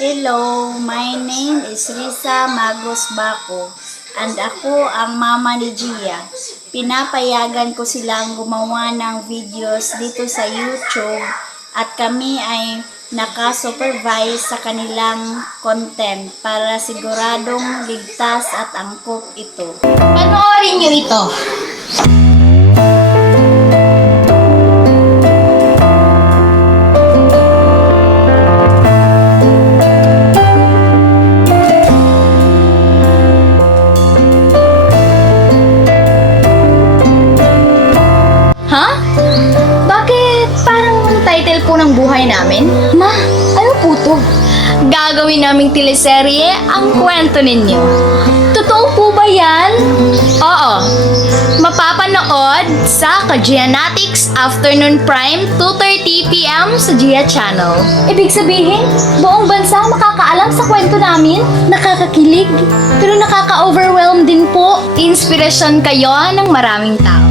Hello, my name is Risa Magos Baco and ako ang mama ni Gia. Pinapayagan ko silang gumawa ng videos dito sa YouTube at kami ay naka-supervise sa kanilang content para siguradong ligtas at angkop ito. Panoorin nyo ito. Ha? Bakit parang title po ng buhay namin? Ma, ano po to? Gagawin naming teleserye ang kwento ninyo. Totoo po ba yan? Oo. Mapapanood sa Kagianatics Afternoon Prime 2:30 p.m. sa Gia Channel. Ibig sabihin, buong bansa makakaalam sa kwento namin? Nakakakilig, pero nakaka-overwhelm din po. Inspirasyon kayo ng maraming tao.